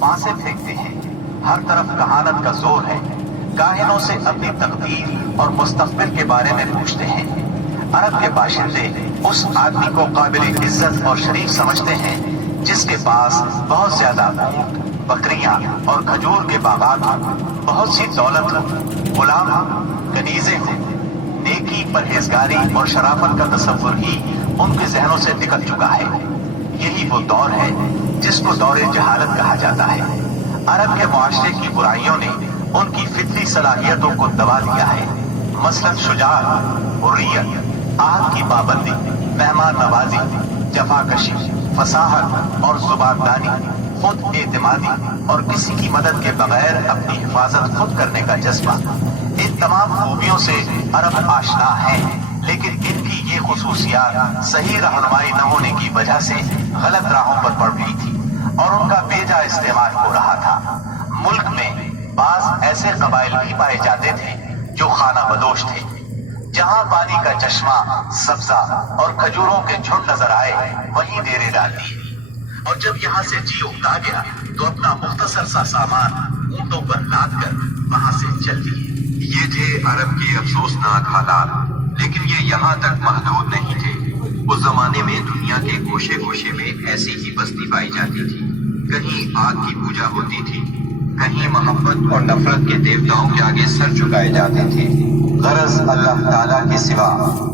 बांसे फेंकते हैं। हर तरफ कहानत का जोर है। काहिनों से अपनी तकदीर और मुस्तकबिल के बारे में पूछते हैं। अरब के बाशिंदे उस आदमी को काबिल इज्जत और शरीफ समझते हैं जिसके पास बहुत ज्यादा ऊंट, बकरियां और खजूर के बागात हों, बहुत सी दौलत हो, गुलाम हो, कनीजे हो। नेकी, परहेजगारी और शराफत का तसव्वुर ही उनके जहनों से निकल चुका है। यही वो दौर है जिसको दौरे जहालत कहा जाता है। अरब के मुआशरे की बुराइयों ने उनकी फितरी सलाहियतों को दबा दिया है। मसलन शुजाअत, हुर्रियत, आहद की पाबंदी, मेहमान नवाजी, जफाकशी, फसाहत और जुबानदानी, खुद एतमादी और किसी की मदद के बगैर अपनी हिफाजत खुद करने का जज्बा। इन तमाम खूबियों से अरब आशना है, लेकिन इनकी ये खुसूसियात सही रहनुमाई न होने की वजह से गलत राहों पर पड़ गई थी और उनका बेजा इस्तेमाल हो रहा था। मुल्क में बाज ऐसे कबाइल भी पाए जाते थे जो खाना बदोश थे। जहां पानी का चश्मा, सब्जा और खजूरों के झुंड नजर आए वहीं डेरे डाल दिए, और जब यहाँ से जी उगता गया तो अपना मुख्तसर सा सामान ऊंटों पर लाद कर वहां से चल दिए। ये थे अरब के अफसोसनाक हालात, लेकिन ये यहाँ तक महदूद नहीं थे। उस जमाने में दुनिया के गोशे गोशे में ऐसी ही बस्ती पाई जाती थी। कहीं आग की पूजा होती थी, कहीं मोहब्बत और नफरत के देवताओं के आगे सर झुकाए जाते थे। गरज अल्लाह ताला के सिवा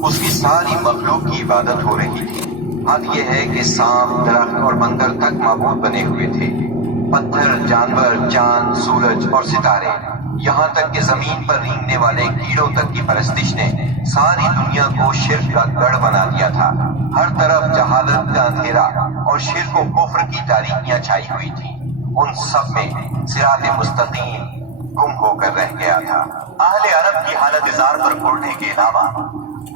उसकी सारी मखलूक की इबादत हो रही थी। हद ये है कि सांप, दरख्त और बंदर तक माबूद बने हुए थे। पत्थर, जानवर, चांद, सूरज और सितारे, यहाँ तक कि जमीन पर रेंगने वाले कीड़ों तक की परस्तिश ने सारी दुनिया को शिर्क का गढ़ बना दिया था। हर तरफ जहालत का अंधेरा और शिर्क और कुफ्र की तारीकियां छाई हुई थी। उन सब में सिरात मुस्तकीम गुम होकर रह गया था। अहले अरब की हालत इज़ार पर उड़ने के अलावा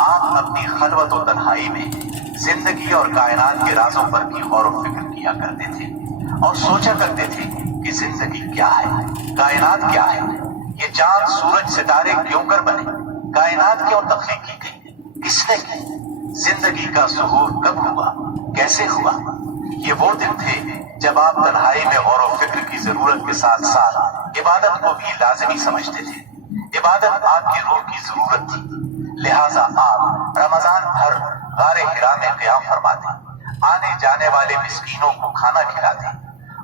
आप अपनी खलवत और तन्हाई में जिंदगी और कायनात के राजों पर भी गौर व फिक्र किया करते थे और सोचा करते थे कि जिंदगी क्या है, कायनात क्या है, ये चांद, सूरज, सितारे क्यों कर बने, कायनात क्यों तख्लीक की गई, किसने की, जिंदगी का ज़ुहूर कब हुआ, कैसे हुआ। ये वो दिन थे जब आप तन्हाई में गौर व फिक्र की जरूरत के साथ साथ इबादत को भी लाजिमी समझते थे। इबादत आपकी रूह की जरूरत थी, लिहाजा आप रमजान भर गारे हिरा में क़याम फरमाते, आने जाने वाले मिस्कीनों को खाना खिलाते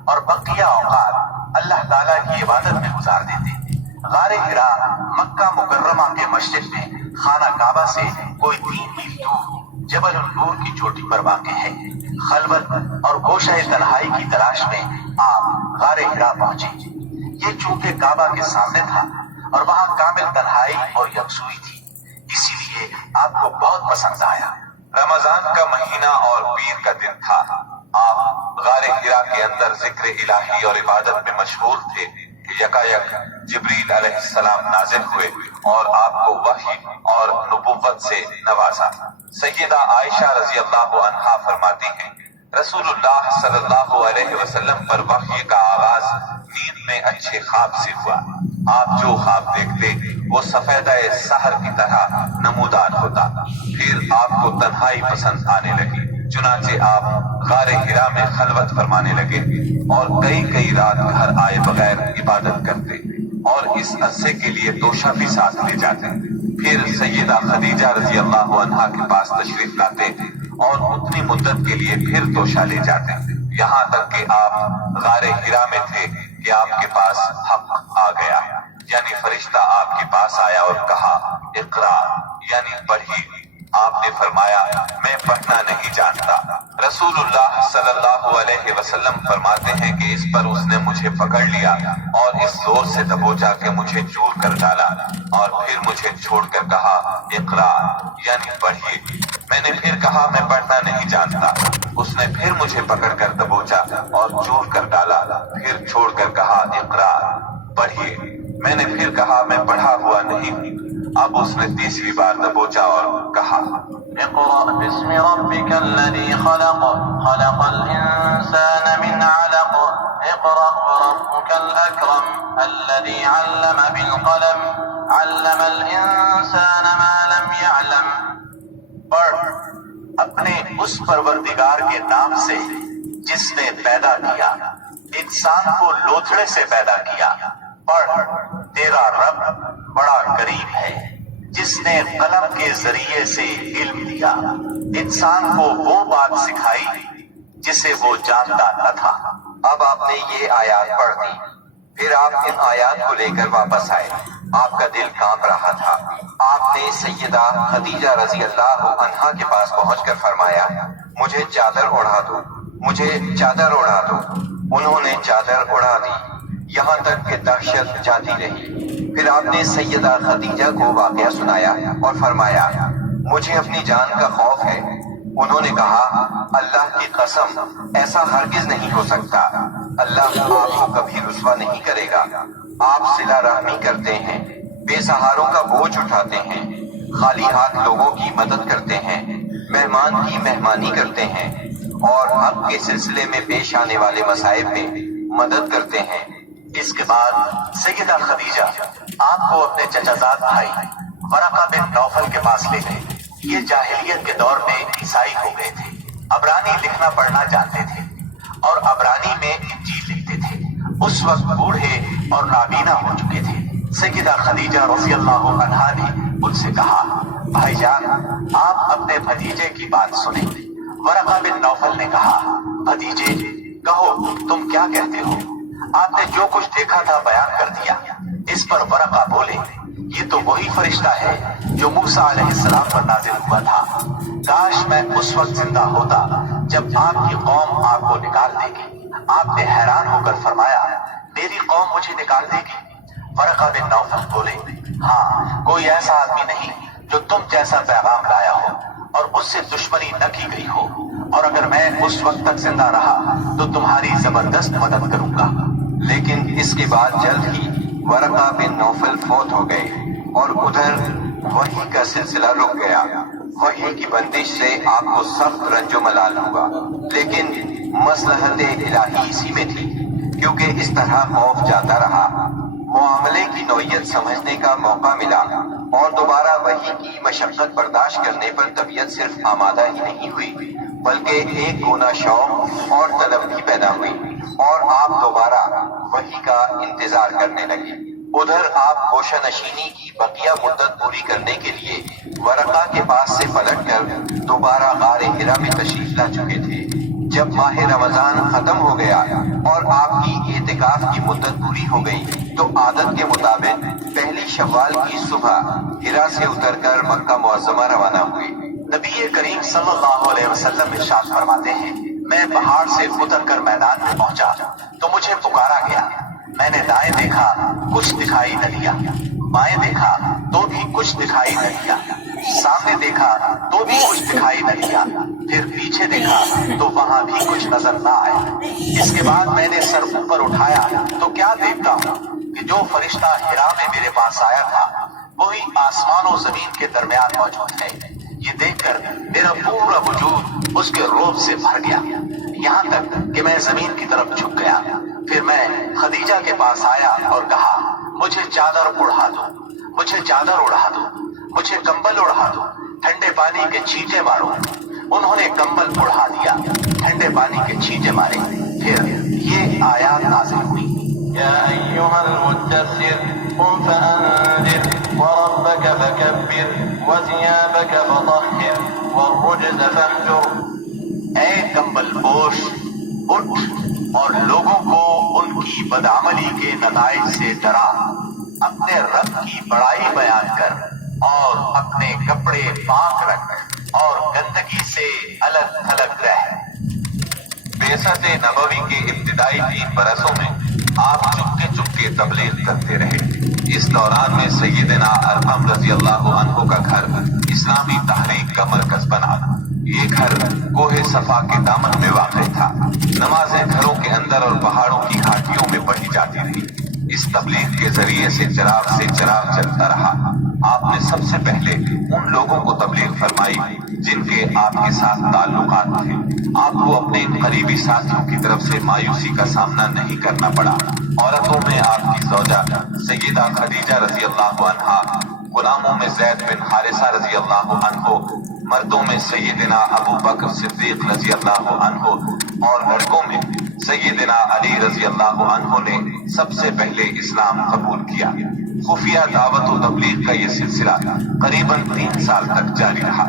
और बकिया औकात अल्लाह ताला की इबादत में गुजार देते। गारे हिरा मक्का मुकर्रमा के मस्जिद में खाना काबा से कोई 3 मील दूर जबल नूर की चोटी पर वाक़ है। खलवत और गोशाए तन्हाई की तलाश में आप गारे हिरा पहुंचे। ये चूंकि काबा के सामने था और वहां कामिल तन्हाई और यकसुई थी, इसीलिए आपको बहुत पसंद आया। रमजान का महीना और पीर का दिन था। आप गारे हिरा के अंदर जिक्र इलाही और इबादत में मशहूर थे कि यकायक जिब्रील अलैहिस्सलाम नाज़िल हुए और आपको वही और नबुव्वत से नवाजा। सैयदा आयशा रज़ी अल्लाह अन्हा फरमाती हैं, रसूलुल्लाह सल्लल्लाहु अलैहि वसल्लम पर वही का आगाज नींद में अच्छे ख्वाब से हुआ। आप जो ख्वाब देखते वो सफेदाए सहर की तरह नमूदार होता। फिर आपको तन्हाई पसंद आने लगी, चुनाचे आप गारे हिरा में खलवत फरमाने लगे और कई कई रात घर आए बगैर इबादत करते और इस अरसे के लिए तोशा भी साथ ले जाते। फिर सैयदा खदीजा रज़ी अल्लाह अन्हा के पास तशरीफ लाते और उतनी मुद्दत के लिए फिर तोशा ले जाते, यहाँ तक कि आप गारे हिरा में थे कि आपके पास हक आ गया, यानी फरिश्ता आपके पास आया और कहा इक़रा, यानी पढ़िए। आपने फरमाया मैं पढ़ना नहीं जानता। रसूलुल्लाह सल्लल्लाहु अलैहि वसल्लम फरमाते हैं कि इस पर उसने मुझे पकड़ लिया और इस जोर से दबोचा कि मुझे चूर कर डाला और फिर मुझे छोड़कर कहा इक़रा, यानी पढ़िए। मैंने फिर कहा मैं पढ़ना नहीं जानता। उसने फिर मुझे पकड़कर दबोचा और चूर कर डाला, फिर छोड़कर कहा इक़रा, पढ़िए। मैंने फिर कहा मैं पढ़ा हुआ नहीं हूँ। अब उसने तीसरी बार दबोचा और कहा इक़रा बिस्मि रब्बिकल्लज़ी खलक़, खलक़ल इंसान मिन अलक़, इक़रा वरब्बुकल अकरम, अल्लज़ी अल्लम बिल क़लम, अल्लमल इंसान मा लम यअलम। पढ़ अपने उस परवरदिगार के नाम से जिसने पैदा किया, इंसान को लोथड़े से पैदा किया, पढ़ तेरा रब बड़ा करीम है जिसने कलम के जरिए से इल्म दिया, इंसान को वो बात सिखाई जिसे वो जानता न था। अब आपने ये आयत पढ़ दी, फिर आप इन आयत को लेकर वापस आए। आपका दिल कांप रहा था। आपने सैयदा खदीजा रजी अल्लाह अन्हा के पास पहुंचकर फरमाया, मुझे चादर ओढ़ा दो, मुझे चादर ओढ़ा दो। उन्होंने चादर उड़ा दी, यहाँ तक कि दहशत जाती रही। फिर आपने सैयदा खदीजा को वाकया सुनाया और फरमाया, मुझे अपनी जान का खौफ है। उन्होंने कहा, अल्लाह की कसम, ऐसा हरगिज नहीं हो सकता। अल्लाह आपको कभी रुस्वा नहीं करेगा। आप सिला रहमी करते हैं, बेसहारों का बोझ उठाते हैं, खाली हाथ लोगों की मदद करते हैं, मेहमान की मेहमानी करते हैं और हक के सिलसिले में पेश आने वाले मसाइब में मदद करते हैं। इसके बाद सैयदा खदीजा आपको अपने चचाजाद भाई वरका बिन नौफल के पास ले गए। ये जाहिलियत के दौर में ईसाई हो गए थे, अबरानी लिखना पढ़ना जानते थे और अबरानी में इंजील लिखते थे। उस वक्त बूढ़े और नाबीना हो चुके थे। सैयदा खदीजा रज़ी अल्लाह अन्हा ने उनसे कहा, भाईजान आप अपने भतीजे की बात सुने। वरका बिन नौफल ने कहा, भतीजे कहो तुम क्या कहते हो? आपने जो कुछ देखा था बयान कर दिया। इस पर वरका बोले, ये तो वही फरिश्ता है जो मूसा अलैहिस्सलाम पर नाजिल हुआ था। काश मैं उस वक्त जिंदा होता जब आपकी कौम आपको निकाल देगी। आपने हैरान होकर फरमाया, मेरी कौम मुझे निकाल देगी? वरका बिन नौफल बोले, हाँ, कोई ऐसा आदमी नहीं जो तुम जैसा पैगाम लाया हो और उससे दुश्मनी न की गई हो, और अगर मैं उस वक्त तक जिंदा रहा तो तुम्हारी जबरदस्त मदद करूंगा। लेकिन इसके बाद जल्द ही वरका बिन नौफल फौत हो गए और उधर वही का सिलसिला रुक गया। वही की बंदिश से आपको सख्त रंजो मलाल हुआ, लेकिन मसलहत इलाही इसी में थी, क्योंकि इस तरह खौफ जाता रहा। मुआमले की नौयत समझने का मौका मिला और दोबारा वही की मशक्कत बर्दाश्त करने पर तबीयत सिर्फ आमादा ही नहीं हुई, बल्कि एक गुना शौक और तलब भी पैदा हुई और आप दोबारा वही का इंतजार करने लगे। उधर आप गोशानशीनी की बकिया मुद्दत पूरी करने के लिए वरका के पास से पलटकर दोबारा गारे हिरा में तशरीफ ला चुके थे। जब माह रमजान खत्म हो गया और आपकी एतिकाफ की मुद्दत पूरी हो गई तो आदत के मुताबिक पहली शव्वाल की सुबह हिरा से उतरकर मक्का मुअज़्ज़मा रवाना हुए। नबी करीम सल्लल्लाहु अलैहि वसल्लम इरशाद फरमाते हैं, मैं पहाड़ से उतरकर मैदान में पहुंचा तो मुझे पुकारा गया। मैंने दाएं देखा, कुछ दिखाई न दिया, बाएं देखा तो भी कुछ दिखाई न दिया, सामने देखा तो भी कुछ दिखाई न दिया, फिर पीछे देखा तो वहां भी कुछ नजर न आया। इसके बाद मैंने सर ऊपर उठाया तो क्या देखता हूँ कि जो फरिश्ता हिरा में मेरे पास आया था वही आसमान और जमीन के दरमियान मौजूद है। ये देखकर मेरा पूरा वजूद उसके रोब से भर गया, यहाँ तक कि मैं जमीन की तरफ झुक गया। फिर मैं खदीजा के पास आया और कहा, मुझे चादर उड़ा दो, मुझे चादर उड़ा दो, मुझे कंबल उड़ा दो, ठंडे पानी के छींटे मारो। उन्होंने कंबल उड़ा दिया, ठंडे पानी के छींटे मारे। फिर ये आयत नाज़िल हुई, या अय्युहल मुद्दस्सिर कुम फअंदिर वरब्बक फकब्बिर वसियाबक फतहिर वरुज्ज फहजुर। ऐ कंबल पोश, उठ और लोगों को उनकी बदअमली के नताइज से डरा, अपने रब की बड़ाई बयान कर और अपने कपड़े पाक रख और गंदगी से अलग थलग रह। बेसत नबवी के इब्तिदाई 3 बरसों में आप चुपके चुपके तबलीग करते रहे। इस दौरान में सैयदना अरकम रज़ी अल्लाह अन्हु का घर इस्लामी तहरीक का मरकज बना। ये घर कोहे सफा के दामन में वाक़ था। नमाजें घरों के अंदर और पहाड़ों की घाटियों में पढ़ी जाती रही। इस तबलीग के जरिए से चिराग चलता रहा। आपने सबसे पहले उन लोगों को तबलीग फरमाई जिनके आपके साथ ताल्लुकात थे। आपको अपने करीबी साथियों की तरफ से मायूसी का सामना नहीं करना पड़ा। औरतों में आपकी ज़ौजा सैयदा खदीजा रज़ी अल्लाह अन्हा, गुलामों में ज़ैद बिन हारिसा रज़ी अल्लाह अन्हु, مردوں میں سیدنا ابو بکر صدیق رضی اللہ عنہ اور لڑکوں میں سیدنا علی رضی اللہ عنہ نے سب سے پہلے اسلام قبول کیا۔ خفیہ دعوت و تبلیغ کا یہ سلسلہ قریباً 3 سال تک جاری رہا۔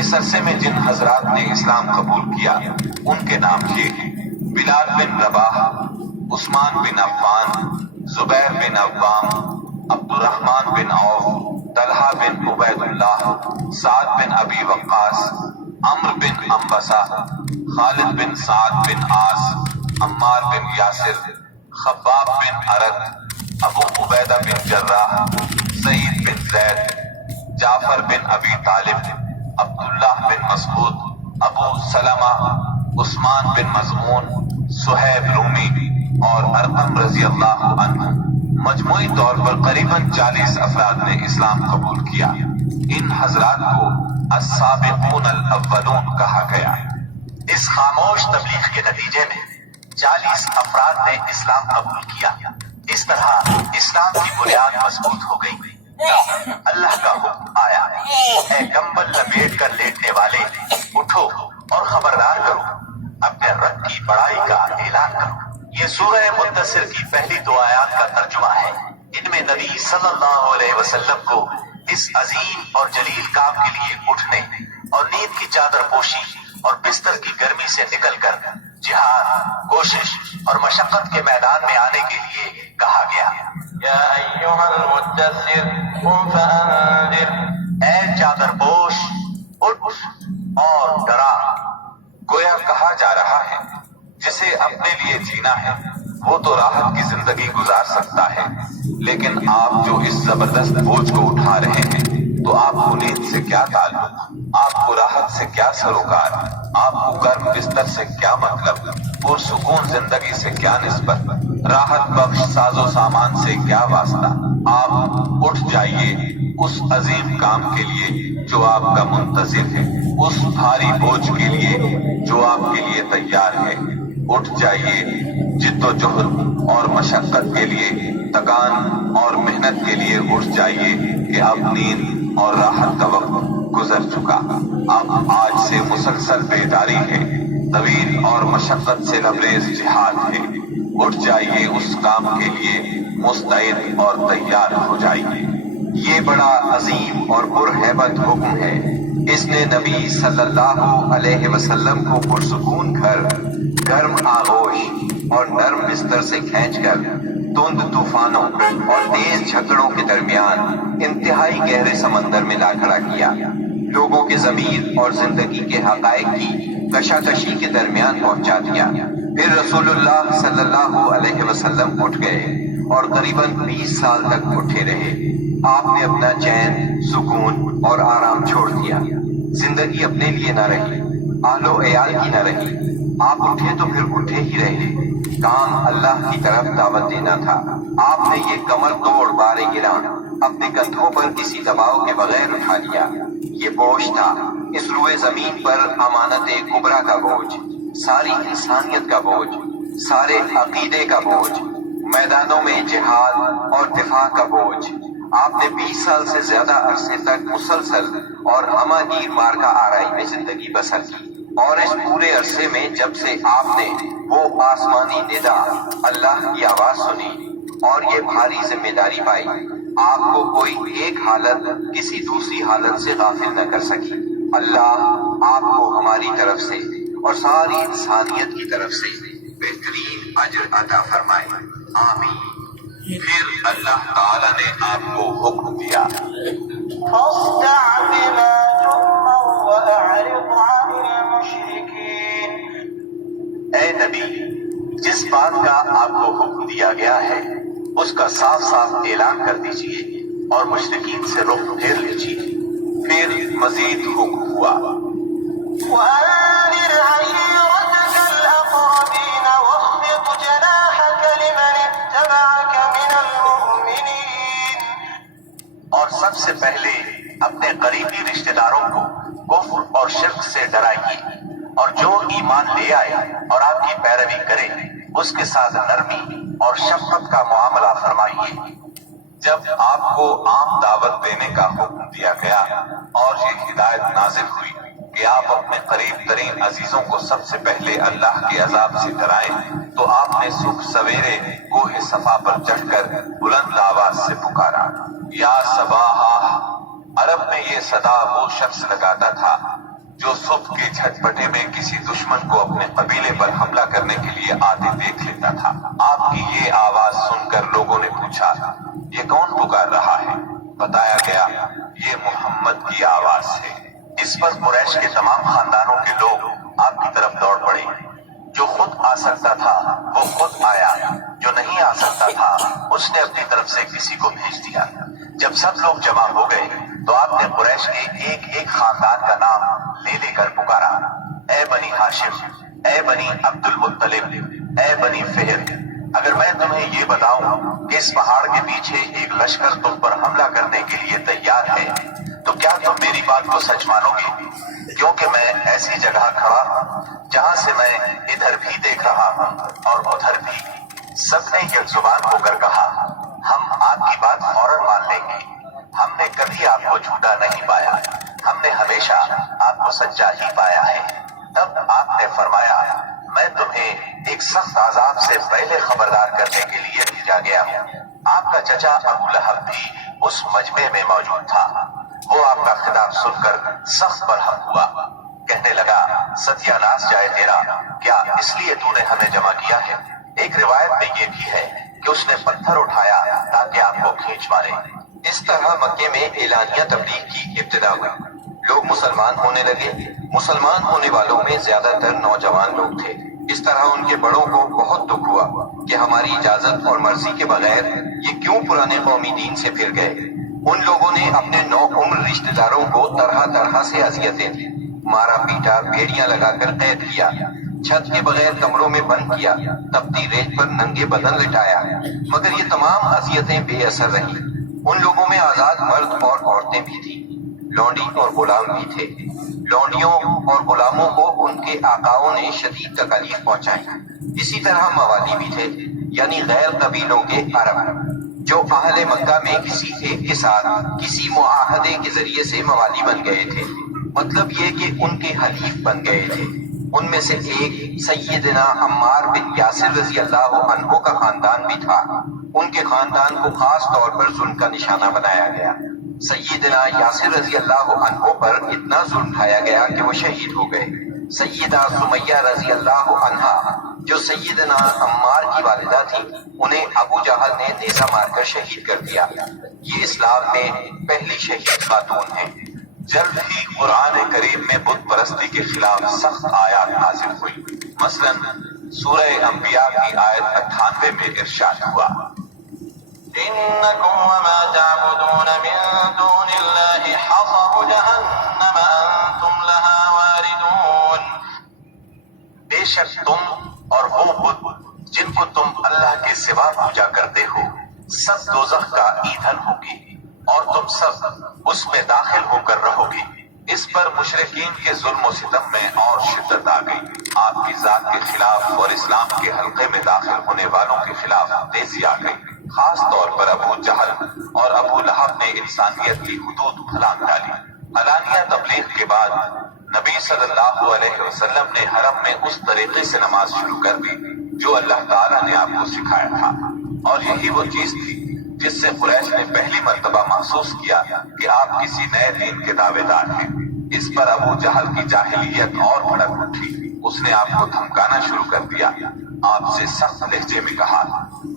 اس عرصے میں جن حضرات نے اسلام قبول کیا ان کے نام یہ ہیں: بلال بن رباح، عثمان بن عفان، زبیر بن عوام، عبد الرحمن بن عوف، طلحہ بن عبید اللہ، سعد بن ابی وقاص، عمرو بن انبسہ، خالد بن سعد بن عاص، عمار بن یاسر، خباب بن ارد، ابو عبیدہ بن جراح، سعید بن زید، جعفر بن ابی طالب، عبداللہ بن مسعود، ابو سلمہ، عثمان بن مظعون، صہیب رومی اور ارقم رضی اللہ عنہ۔ مجموعی طور پر قریباً 40 افراد نے اسلام قبول کیا۔ ان حضرات کو السابقون الاولون کہا گیا۔ اس خاموش تبلیغ کے نتیجے میں 40 افراد نے اسلام قبول کیا۔ اس طرح اسلام کی بنیاد مضبوط ہو گئی۔ اللہ کا حکم آیا: اے کمبل لپیٹ کر لیٹنے والے، اٹھو اور خبردار کرو، اپنے رب کی بڑائی کا اعلان کرو۔ یہ سورہ مدثر کی پہلی 2 آیات کا ترجمہ ہے۔ ان میں نبی صلی اللہ علیہ وسلم کو اس عظیم اور جلیل کام کے لیے اٹھنے اور نیند کی چادر پوشی اور بستر کی گرمی سے نکل کر جہاد، کوشش اور مشقت کے میدان میں آنے کے لیے کہا گیا۔ یا ایھا المدثر قم فانذر، اے چادر پوش، اٹھ اور ڈرا۔ گویا کہا جا رہا ہے جسے اپنے لیے جینا ہے وہ تو راحت کی زندگی گزار سکتا ہے، لیکن آپ جو اس زبردست بوجھ کو اٹھا رہے ہیں تو آپ کو نیند سے کیا تعلق، آپ کو راحت سے کیا سروکار، آپ کو گرم بستر سے کیا مطلب، پرسکون زندگی سے کیا نسبت، راحت بخش ساز و سامان سے کیا واسطہ۔ آپ اٹھ جائیے اس عظیم کام کے لیے جو آپ کا منتظر ہے، اس بھاری بوجھ کے لیے جو آپ کے لیے تیار ہے۔ اٹھ جائیے جد و جہد اور مشقت کے لیے، تکان اور محنت کے لیے اٹھ جائیے کہ اب نیند اور راحت کا وقت گزر چکا۔ اب آج سے مسلسل بیداری ہے، طویل اور مشقت سے لبریز جہاد ہے۔ اٹھ جائیے اس کام کے لیے مستعد اور تیار ہو جائیے۔ یہ بڑا عظیم اور پرہیبت حکم ہے۔ اس نے نبی صلی اللہ علیہ وسلم کو پرسکون گھر، گرم آغوش اور نرم بستر سے کھینچ کر تند طوفانوں اور تیز جھگڑوں کے درمیان انتہائی گہرے سمندر میں لا کھڑا کیا، لوگوں کے ضمیر اور زندگی کے حقائق کی کشاکشی کے درمیان پہنچا دیا۔ پھر رسول اللہ صلی اللہ علیہ وسلم اٹھ گئے اور قریباً 20 سال تک اٹھے رہے۔ آپ نے اپنا چین، سکون اور آرام چھوڑ دیا۔ زندگی اپنے لیے نہ رہی، اہل و عیال کی نہ رہی۔ آپ اٹھے تو پھر اٹھے ہی رہے۔ کام اللہ کی طرف دعوت دینا تھا۔ آپ نے یہ کمر توڑ بار گراں اپنے کندھوں پر کسی دباؤ کے بغیر اٹھا لیا۔ یہ بوجھ تھا اس روئے زمین پر امانت کبریٰ کا بوجھ، ساری انسانیت کا بوجھ، سارے عقیدے کا بوجھ، میدانوں میں جہاد اور دفاع کا بوجھ۔ آپ نے 20 سال سے زیادہ عرصے تک مسلسل اور ہمہ گیر مارکا آرائی میں زندگی بسر کی، اور اس پورے عرصے میں جب سے آپ نے وہ آسمانی ندا، اللہ کی آواز سنی اور یہ بھاری ذمہ داری پائی، آپ کو کوئی ایک حالت کسی دوسری حالت سے غافل نہ کر سکی۔ اللہ آپ کو ہماری طرف سے اور ساری انسانیت کی طرف سے بہترین اجر عطا فرمائے، آمین۔ پھر اللہ تعالی نے آپ کو حکم دیا: فاصدع بما تؤمر وأعرض عن المشركين۔ اے نبی، جس بات کا آپ کو حکم دیا گیا ہے اس کا صاف صاف اعلان کر دیجیے اور مشرکین سے رخ پھیر لیجیے۔ پھر مزید حکم ہوا: وأنذر عشيرتك الأقربين واخفض جناحك لمن اتبعك من المؤمنين۔ اور سب سے پہلے اپنے قریبی رشتہ داروں کو کفر اور شرک سے ڈرائیے، اور جو ایمان لے آئے اور آپ کی پیروی کرے اس کے ساتھ نرمی اور شفقت کا معاملہ فرمائیے۔ جب آپ کو عام دعوت دینے کا حکم دیا گیا اور یہ ہدایت نازل ہوئی کہ آپ اپنے قریب ترین عزیزوں کو سب سے پہلے اللہ کے عذاب سے ڈرائیں، تو آپ نے صبح سویرے کوہ صفا پر چڑھ کر بلند آواز سے پکارا، یا صباحا۔ عرب میں یہ صدا وہ شخص لگاتا تھا جو صبح کے جھٹپٹے میں کسی دشمن کو اپنے قبیلے پر حملہ کرنے کے لیے آتے دیکھ لیتا تھا۔ آپ کی یہ آواز سن کر لوگوں نے پوچھا، یہ کون پکار رہا ہے؟ بتایا گیا، یہ محمد کی آواز ہے۔ اس پر قریش کے تمام خاندانوں کے لوگ آپ کی طرف دوڑ پڑے۔ جو خود آ سکتا تھا وہ خود آیا، جو نہیں آ سکتا تھا اس نے اپنی طرف سے کسی کو بھیج دیا۔ جب سب لوگ جمع ہو گئے تو آپ نے قریش کے ایک ایک خاندان کا نام لے لے کر پکارا، اے بنی ہاشم، اے بنی عبد المطلب، اے بنی فہر، اگر میں تمہیں یہ بتاؤں کہ اس پہاڑ کے پیچھے ایک لشکر تم پر حملہ کرنے کے لیے تیار ہے تو کیا تم میری بات کو سچ مانو گے؟ کیونکہ میں ایسی جگہ کھڑا ہوں جہاں سے میں ادھر بھی دیکھ رہا ہوں اور ادھر بھی۔ سب نے یک زبان ہو کر کہا، ہم آپ کی بات فوراً مان لیں گے، ہم نے کبھی آپ کو جھوٹا نہیں پایا، ہم نے ہمیشہ آپ کو سچا ہی پایا ہے۔ تب آپ نے فرمایا، میں تمہیں ایک سخت عذاب سے پہلے خبردار کرنے کے لیے بھیجا گیا ہوں۔ آپ کا چچا ابو لہب بھی اس مجمع میں موجود تھا۔ وہ آپ کا خطاب سن کر سخت برہم ہوا، کہنے لگا، ستیہ ناش جائے تیرا، کیا اس لیے تو نے ہمیں جمع کیا ہے؟ ایک روایت میں یہ بھی ہے کہ اس نے پتھر اٹھایا تاکہ آپ کو کھینچ مارے۔ اس طرح مکے میں اعلانیہ تبلیغ کی ابتدا ہوئی، لوگ مسلمان ہونے لگے۔ مسلمان ہونے والوں میں زیادہ تر نوجوان لوگ تھے۔ اس طرح ان کے بڑوں کو بہت دکھ ہوا کہ ہماری اجازت اور مرضی کے بغیر یہ کیوں پرانے قومی دین سے پھر گئے۔ ان لوگوں نے اپنے نو عمر رشتہ داروں کو طرح طرح سے اذیتیں دی، مارا پیٹا، بیڑیاں لگا کر قید کیا، چھت کے بغیر کمروں میں بند کیا، تپتی ریت پر ننگے بدن لٹایا، مگر یہ تمام اذیتیں بے اثر رہیں۔ ان لوگوں میں آزاد مرد اور عورتیں بھی تھیں، لونڈی اور غلام بھی تھے۔ لونڈیوں اور غلاموں کو ان کے آقاؤں نے شدید تکالیف پہنچائی۔ اسی طرح موالی بھی تھے، یعنی غیر قبیلوں کے عرب، جو اہل مکہ میں کسی ایک کے ساتھ کسی معاہدے کے ذریعے سے موالی بن گئے تھے، مطلب یہ کہ ان کے حلیف بن گئے تھے۔ ان میں سے ایک سیدنا عمار بن یاسر رضی اللہ عنہ کا خاندان بھی تھا۔ ان کے خاندان کو خاص طور پر ظلم کا نشانہ بنایا گیا۔ سیدنا یاسر رضی اللہ عنہ پر اتنا ظلم ڈھایا گیا کہ وہ شہید ہو گئے۔ سیدہ سمیہ رضی اللہ عنہا جو سیدنا عمار کی والدہ تھی، انہیں ابو جہل نے نیزہ مار کر شہید کر دیا۔ یہ اسلام میں پہلی شہید خاتون ہیں۔ جلد ہی قرآن کریم میں بت پرستی کے خلاف سخت آیات نازل ہوئی۔ مثلا سورہ انبیاء کی آیت 98 میں ارشاد ہوا، إنكم وما تعبدون من دون الله حصب جهنم أنتم لها واردون۔ بے شک تم اور وہ بت جن کو تم اللہ کے سوا پوجا کرتے ہو سب دوزخ کا ایندھن ہوگی اور تم سب اس میں داخل ہو کر رہو گے۔ اس پر مشرکین کے ظلم و ستم میں اور شدت آ گئی۔ آپ کی ذات کے خلاف اور اسلام کے حلقے میں داخل ہونے والوں کے خلاف تیزی آ گئی۔ خاص طور پر ابو جہل اور ابو لہب نے انسانیت کی حدود پھلانگ ڈالی۔ علانیہ تبلیغ کے بعد نبی صلی اللہ علیہ وسلم نے حرم میں اس طریقے سے نماز شروع کر دی جو اللہ تعالیٰ نے آپ کو سکھایا تھا، اور یہی وہ چیز تھی جس سے قریش نے پہلی مرتبہ محسوس کیا کہ آپ کسی نئے دین کے دعوے دار ہیں۔ اس پر ابو جہل کی جاہلیت اور بھڑک اٹھی۔ اس نے آپ کو دھمکانا شروع کر دیا۔ آپ سے سخت لہجے میں کہا،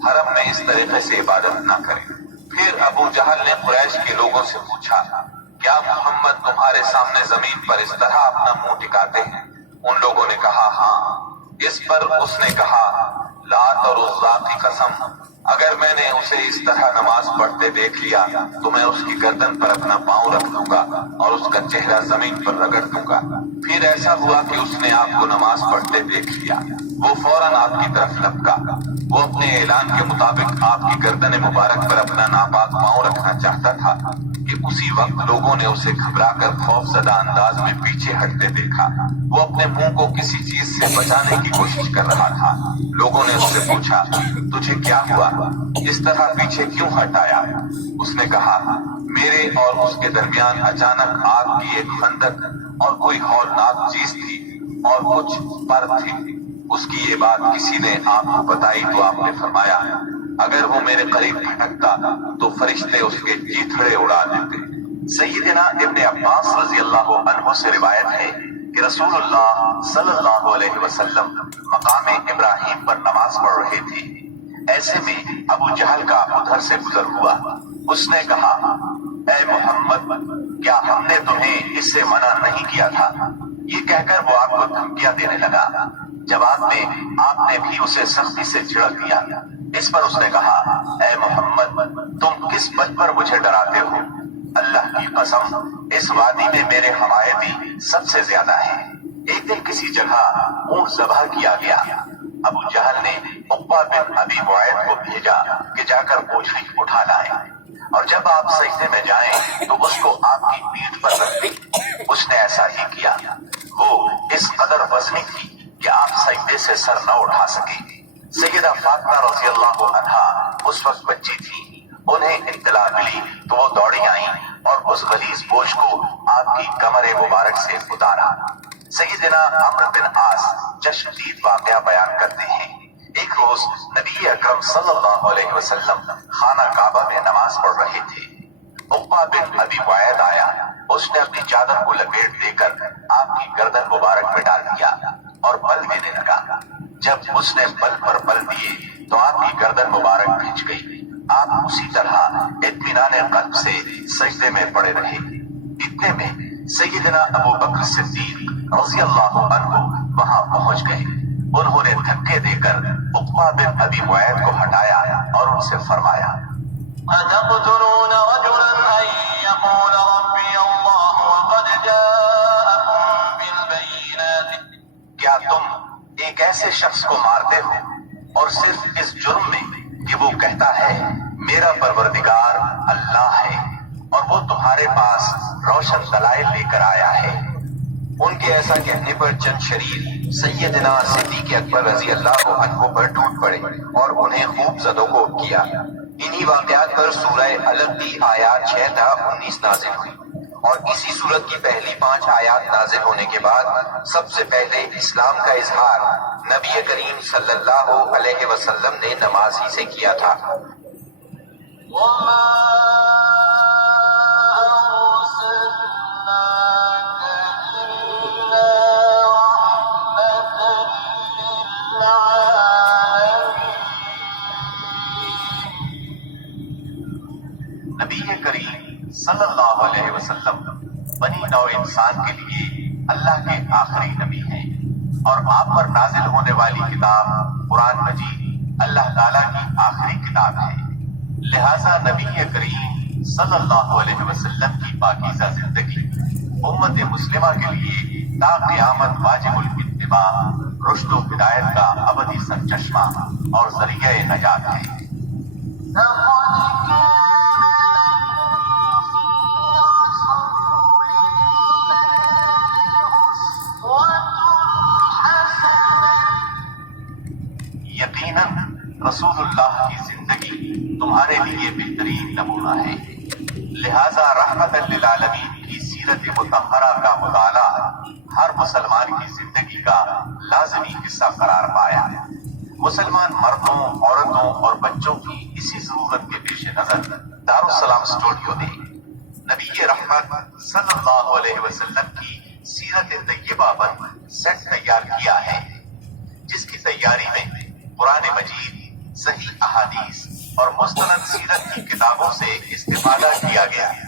حرم میں اس طریقے سے عبادت نہ کریں۔ پھر ابو جہل نے قریش کے لوگوں سے پوچھا، کیا محمد تمہارے سامنے زمین پر اس طرح اپنا منہ ٹکاتے ہیں؟ ان لوگوں نے کہا، ہاں۔ اس پر اس نے کہا، لات اور عزا کی قسم، اگر میں نے اسے اس طرح نماز پڑھتے دیکھ لیا تو میں اس کی گردن پر اپنا پاؤں رکھ دوں گا اور اس کا چہرہ زمین پر رگڑ دوں گا۔ پھر ایسا ہوا کہ اس نے آپ کو نماز پڑھتے دیکھ لیا۔ وہ فوراً آپ کی طرف لپکا۔ وہ اپنے اعلان کے مطابق آپ کی گردن مبارک پر اپنا ناپاک پاؤں رکھنا چاہتا تھا کہ उसी वक्त लोगों ने उसे घबराकर खौफजदा अंदाज में पीछे हटते देखा। वो अपने मुंह को किसी चीज से बचाने की कोशिश कर रहा था। लोगों ने उससे पूछा, तुझे क्या हुआ, इस तरह पीछे क्यों हट आया? उसने कहा, मेरे और उसके दरमियान अचानक आग की एक खंदक और कोई हौलनाक चीज थी और कुछ पर थी। उसकी ये बात किसी ने आपको बताई तो आपने फरमाया, अगर वो मेरे करीब भटकता तो फरिश्ते उसके चीथड़े उड़ा देते। सैयदना इब्ने अब्बास रज़ियल्लाहु अन्हु से रिवायत है कि रसूलुल्लाह सल्लल्लाहु अलैहि वसल्लम मकाम इब्राहिम पर नमाज पढ़ रहे थे। ऐसे में अबू जहल का उधर से गुजर हुआ। उसने कहा, ऐ मोहम्मद, क्या हमने तुम्हें इससे मना नहीं किया था? ये कहकर वो आपको धमकियां देने लगा। जवाब में आपने भी उसे सख्ती से झिड़क दिया। इस पर उसने कहा, ऐ मोहम्मद, तुम किस बच पर मुझे डराते हो? अल्लाह की कसम, इस वादी में मेरे हमायती सबसे ज्यादा है। एक दिन किसी जगह ऊंट ज़बह किया गया। अबू जहल ने उक़बा बिन अबी मुआयद को भेजा कि जाकर बोझी उठा लाए, और जब आप सजदे में जाएं तो उसको आपकी पीठ पर रख दें। उसने ऐसा ही किया। वो इस कदर वजनी थी कि आप सजदे से सर न उठा सके। सैयदा फातिमा रज़ियल्लाहु अन्हा उस वक्त बच्ची थी। उन्हें इत्तला मिली तो वो दौड़ी आई और उस गलीज बोझ को आपकी कमरे मुबारक से उतारा। सैयदना अम्र बिन आस चश्मदीद वाक़या बयान करते हैं, एक रोज नबी अकरम सल्लल्लाहु अलैहि वसल्लम खाना काबा में नमाज पढ़ रहे थे। उक़बा बिन अबी मुआयद आया। उसने अपनी चादर को लपेट देकर आपकी गर्दन मुबारक में डाल दिया और बल देने लगा। जब उसने बल पर बल दिए तो आपकी गर्दन मुबारक भिंच गई। आप उसी तरह इत्मीनाने क़ल्ब से सजदे में पड़े रहे। इतने में सैयदना अबू बकर सिद्दीक रज़ियल्लाहु अन्हु वहां पहुंच गए। उन्होंने धक्के देकर उक़बा बिन अबी मुआयद को हटाया और उनसे फरमाया, अतक़्तुलून रजुलन अन यक़ूल रब्बी अल्लाह वक़द जाअकुम बिलबय्यिनात, क्या तुम एक ऐसे शख्स को मारते हो और सिर्फ इस जुर्म में कि वो कहता है मेरा परवरदिगार अल्लाह है और वो तुम्हारे पास रोशन दलाइल लेकर आया है? उनके ऐसा कहने पर चंद शरीर सैयदना सिद्दीक़ अकबर रज़ी अल्लाह अन्हु पर टूट पड़े और उन्हें खूब ज़दोकोब किया। इन्हीं वाक़यात पर सूरह अलग की आयात 6 था 19 नाज़िल हुई, और इसी सूरत की पहली 5 आयात नाज़िल होने के बाद सबसे पहले इस्लाम का इजहार नबी करीम सल्लल्लाहु अलैहि वसल्लम ने नमाज ही से किया था। नबी करीम सल्लल्लाहु अलैहि वसल्लम बनी नौ इंसान के लिए अल्लाह के आखिरी नबी हैं और आप पर नाजिल होने वाली किताब कुरान मजीद अल्लाह ताला की आखिरी किताब है। लिहाजा नबी करीम सल्लल्लाहु अलैहि वसल्लम की पाकीज़ा जिंदगी उम्मत मुस्लिमा के लिए ता क़यामत वाजिबुल इत्तिबा, रुश्द व हिदायत का अबदी सरचश्मा और ज़रिया नजात है। यकीनन रसूलुल्लाह की जिंदगी तुम्हारे लिए बेहतरीन नमूना है। लिहाजा रहमतल लिल आलमीन की सीरत मुतहरा का मुताला हर मुसलमान की जिंदगी का लाजमी हिस्सा करार पाया। मुसलमान मर्दों, औरतों और बच्चों की इसी जरूरत के पेश नजर दारुस्सलाम स्टूडियो ने नबी रहमत सल्लल्लाहु अलैहि वसल्लम की सीरत तैयबा पर सेट तैयार किया है, जिसकी तैयारी में कुरान मजीद, सही अहादीस और मुस्तनद सीरत की किताबों से इस्तेफादा किया गया है।